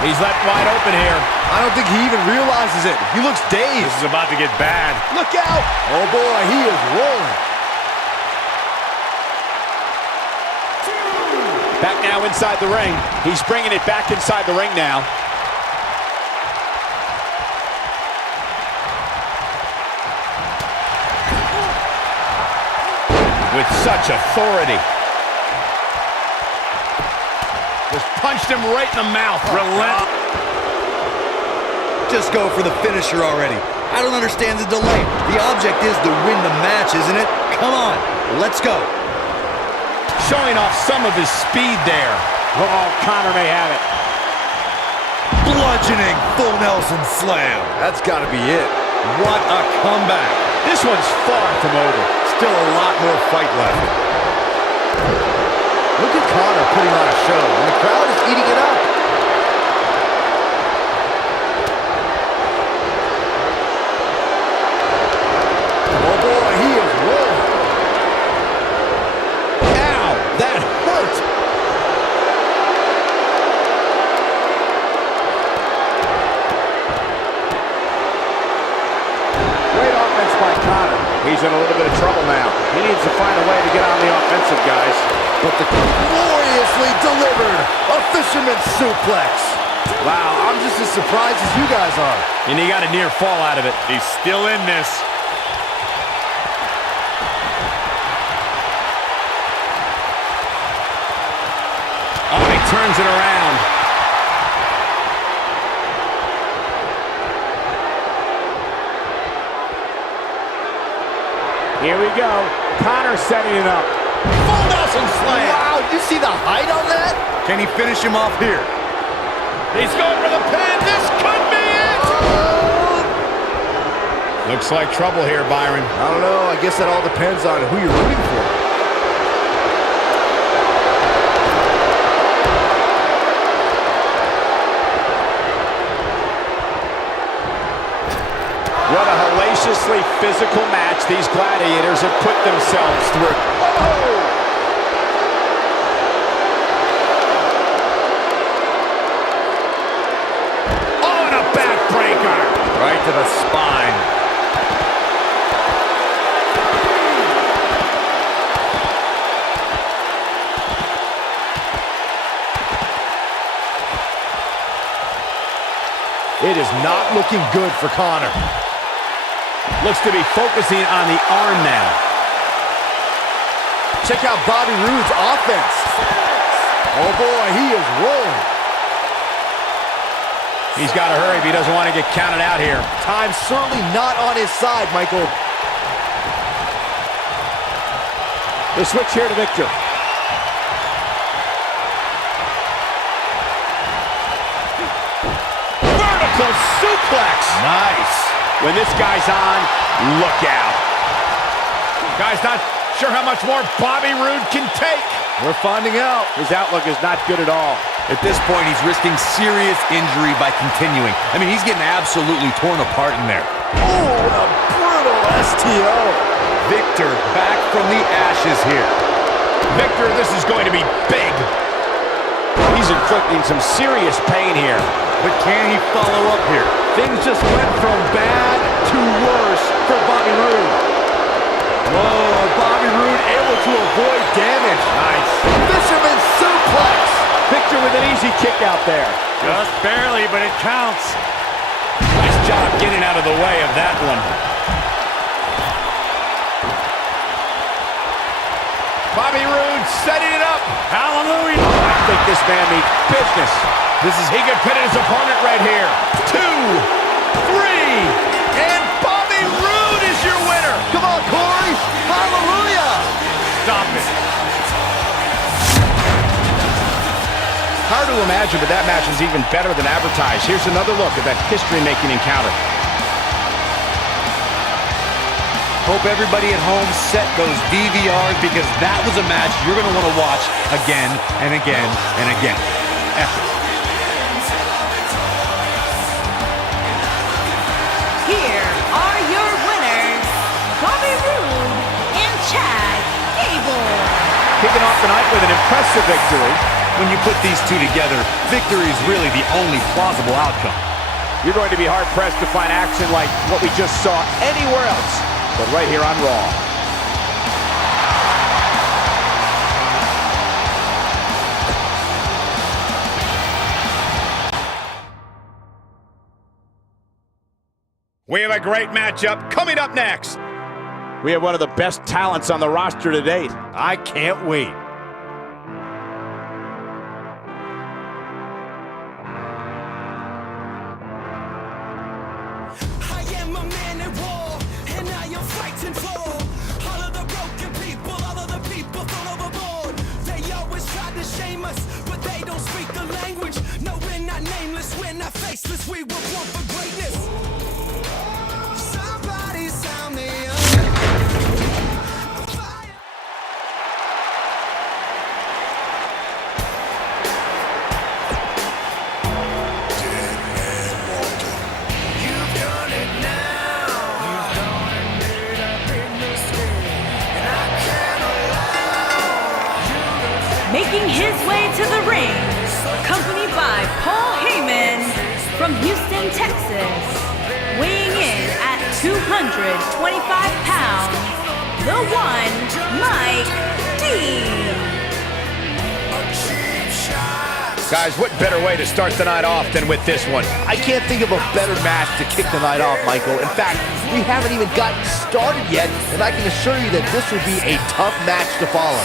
He's left wide open here. I don't think he even realizes it. He looks dazed. This is about to get bad. Look out! Oh boy, he is rolling. Back now inside the ring. He's bringing it back inside the ring now. With such authority. Just punched him right in the mouth. Just go for the finisher already. I don't understand the delay. The object is to win the match, isn't it? Come on, let's go. Showing off some of his speed there. Oh, Connor may have it. Bludgeoning full Nelson slam. That's got to be it. What a comeback. This one's far from over. Still a lot more fight left. Look at Connor putting on a show, and the crowd is eating it up. Oh boy, he is rolling. Ow, that hurt. Great offense by Connor. He's in a little bit of trouble now. He needs to find a way to get on the offensive, guys. But the gloriously delivered a fisherman suplex. Wow, I'm just as surprised as you guys are. And he got a near fall out of it. He's still in this. Oh, he turns it around. Here we go. Connor setting it up. Full Nelson slam. Wow, you see the height on that? Can he finish him off here? He's going for the pin. This could be it. Looks like trouble here, Byron. I don't know. I guess that all depends on who you're rooting for. What a hellaciously physical match these gladiators have put themselves through. Oh! Oh, and a backbreaker. Right to the spine. It is not looking good for Connor. Looks to be focusing on the arm now. Check out Bobby Roode's offense. Oh boy, he is rolling. He's got to hurry if he doesn't want to get counted out here. Time's certainly not on his side, Michael. The switch here to Victor. Vertical suplex. Nice. When this guy's on, look out. Guy's not sure how much more Bobby Roode can take. We're finding out. His outlook is not good at all. At this point, he's risking serious injury by continuing. I mean, he's getting absolutely torn apart in there. Oh, a brutal STO. Victor back from the ashes here. Victor, this is going to be big. He's inflicting some serious pain here. But can he follow up here? Things just went from bad to worse for Bobby Roode. Whoa, Bobby Roode able to avoid damage. Nice. Fisherman suplex. Victor with an easy kick out there. Just barely, but it counts. Nice job getting out of the way of that one. Bobby Roode setting it up. Hallelujah. I think this man means business. He could pin his opponent right here. 2, 3, and Bobby Roode is your winner. Come on, Corey. Hallelujah. Stop it. Hard to imagine, but that match is even better than advertised. Here's another look at that history-making encounter. Hope everybody at home set those DVRs because that was a match you're going to want to watch again and again and again. Epic. Here are your winners, Bobby Roode and Chad Gable. Kicking off tonight with an impressive victory. When you put these two together, victory is really the only plausible outcome. You're going to be hard-pressed to find action like what we just saw anywhere else, but right here on Raw. We have a great matchup coming up next. We have one of the best talents on the roster to date. I can't wait. I am a man at war, and I am fighting for all of the broken people, all of the people thrown overboard. They always try to shame us, but they don't speak the language. No, we're not nameless, we're not faceless, we were born for greatness. Somebody sound me up. Making his way to the ring, accompanied by Paul Heyman from Houston, Texas. Weighing in at 225 pounds, the one, Mike D. Guys, what better way to start the night off than with this one? I can't think of a better match to kick the night off, Michael. In fact, we haven't even gotten started yet, and I can assure you that this would be a tough match to follow.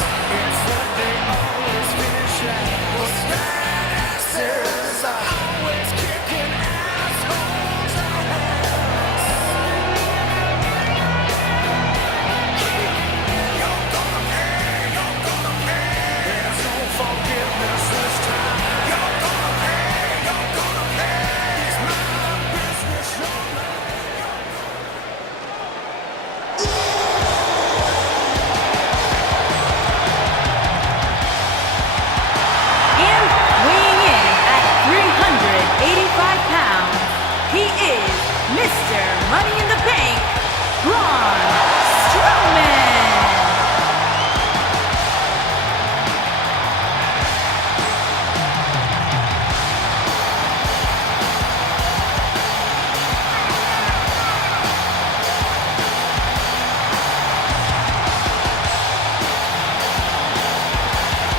Mr. Money in the Bank, Braun Strowman.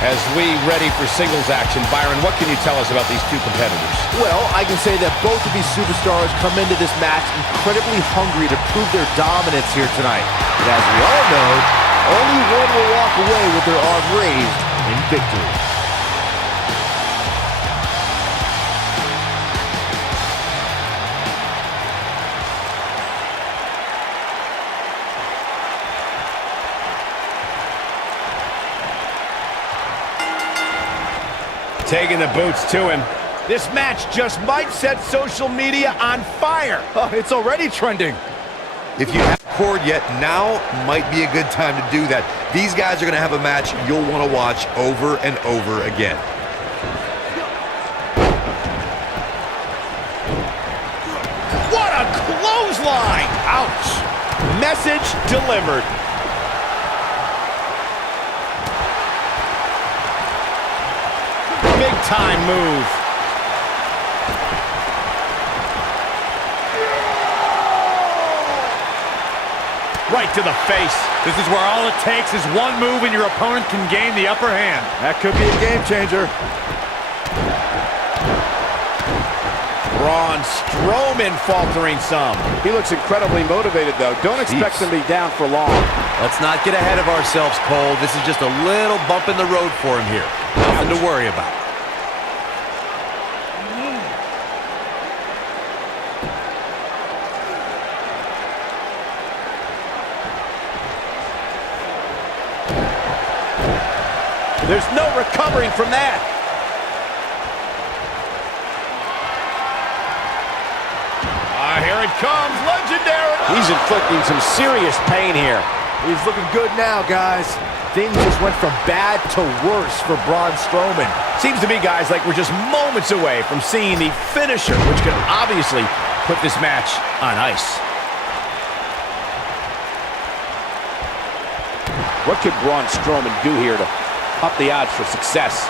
As we ready for singles action, Byron, what can you tell us about these two competitors? Well, I can say that both of these superstars come into this match incredibly hungry to prove their dominance here tonight. But as we all know, only one will walk away with their arm raised in victory. Taking the boots to him. This match just might set social media on fire. Oh, it's already trending. If you haven't scored yet, now might be a good time to do that. These guys are going to have a match you'll want to watch over and over again. What a clothesline! Ouch! Message delivered. Big time move. Right to the face. This is where all it takes is one move and your opponent can gain the upper hand. That could be a game changer. Braun Strowman faltering some. He looks incredibly motivated, though. Don't expect him to be down for long. Let's not get ahead of ourselves, Cole. This is just a little bump in the road for him here. Nothing to worry about. There's no recovering from that. Here it comes, legendary. He's inflicting some serious pain here. He's looking good now, guys. Things just went from bad to worse for Braun Strowman. Seems to me, guys, like we're just moments away from seeing the finisher, which could obviously put this match on ice. What could Braun Strowman do here to up the odds for success?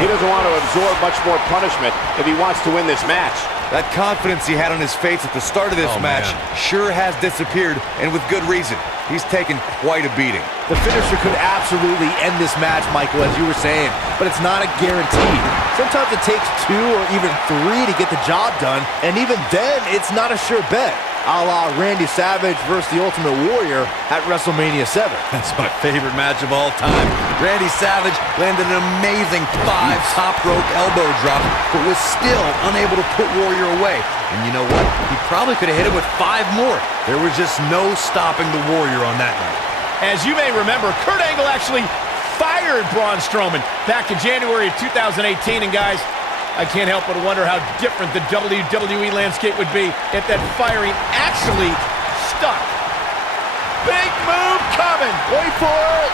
He doesn't want to absorb much more punishment if he wants to win this match. That confidence he had on his face at the start of this match sure has disappeared, and with good reason. He's taken quite a beating. The finisher could absolutely end this match, Michael, as you were saying, but it's not a guarantee. Sometimes it takes 2 or even 3 to get the job done, and even then, it's not a sure bet. A la Randy Savage versus the Ultimate Warrior at WrestleMania 7. That's my favorite match of all time. Randy Savage landed an amazing 5 top rope elbow drop, but was still unable to put Warrior away. And you know what? He probably could have hit him with 5 more. There was just no stopping the Warrior on that night. As you may remember, Kurt Angle actually fired Braun Strowman back in January of 2018, and guys, I can't help but wonder how different the WWE landscape would be if that firing actually stuck. Big move coming. Wait for it.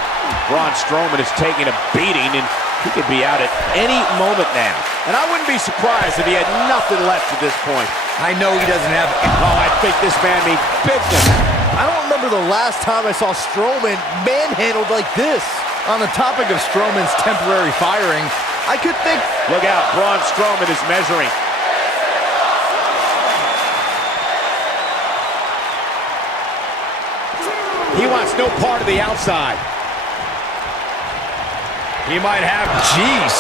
Braun Strowman is taking a beating, and he could be out at any moment now. And I wouldn't be surprised if he had nothing left at this point. I know he doesn't have... Oh, I think this man means business. I don't remember the last time I saw Strowman manhandled like this. On the topic of Strowman's temporary firing, I could think... Look out, Braun Strowman is measuring. He wants no part of the outside. He might have... Jeez.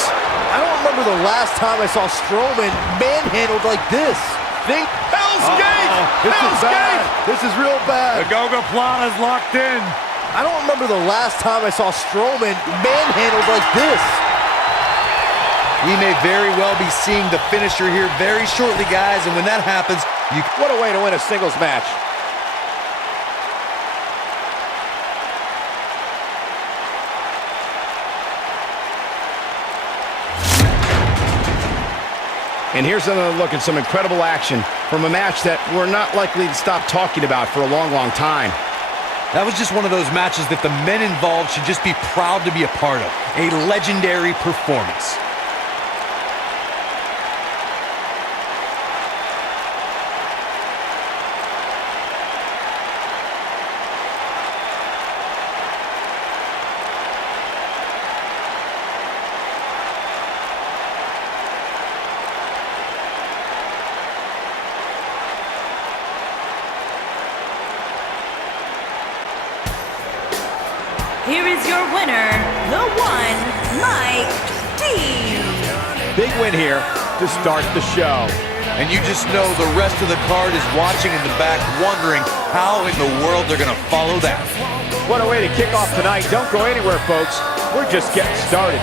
I don't remember the last time I saw Strowman manhandled like this. Think... Hell's Gate! This Hell's is bad. Gate! This is real bad. The Goga is locked in. I don't remember the last time I saw Strowman manhandled like this. We may very well be seeing the finisher here very shortly, guys, and when that happens, you... What a way to win a singles match. And here's another look at some incredible action from a match that we're not likely to stop talking about for a long, long time. That was just one of those matches that the men involved should just be proud to be a part of. A legendary performance. Here is your winner, the one, Mike D. Big win here to start the show. And you just know the rest of the card is watching in the back, wondering how in the world they're going to follow that. What a way to kick off tonight. Don't go anywhere, folks. We're just getting started.